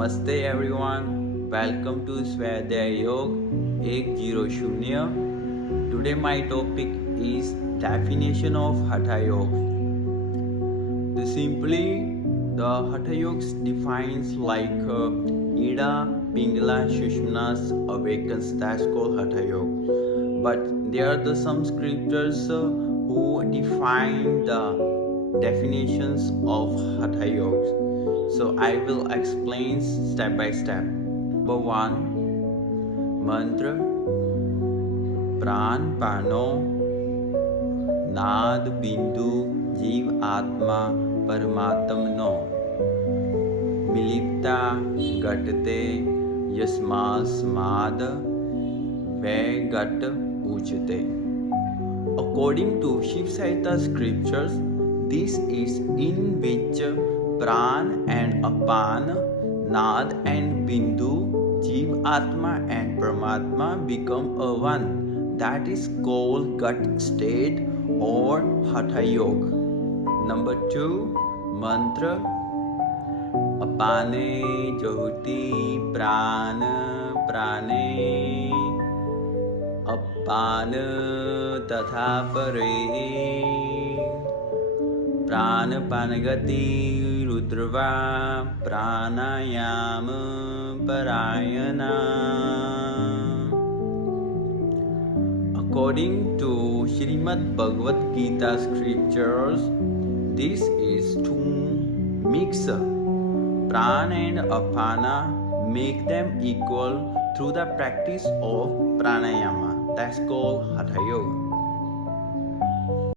Namaste everyone. Welcome to Swadhyay Yog 100. Today my topic is definition of Hatha Yoga. The Hatha Yoga defines like Ida, Pingala, Sushumnas awakens. That's called Hatha Yoga. But there are some scriptures who define the definitions of Hatha Yoga. So I will explain step by step. Number 1, mantra, प्राण पानो, नाद बिंदु जीव आत्मा परमात्मनो, मिलिता घटते यस्मास्माद वे घट उचते. According to Shiv Sahita scriptures, this is in which Pran and Apan, Nad and Bindu, Jeev Atma and Paramatma become a one. That is called Gut state or Hatha Yoga. Number 2, mantra, Apane Jahuti Pran Prane Apan Tatha Pare प्राण पानगति रुद्रवा प्राणायाम parayana. According to Srimad Bhagavad Gita scriptures, this is to mix prana and apana, make them equal through the practice of pranayama. That's called Hatha Yoga.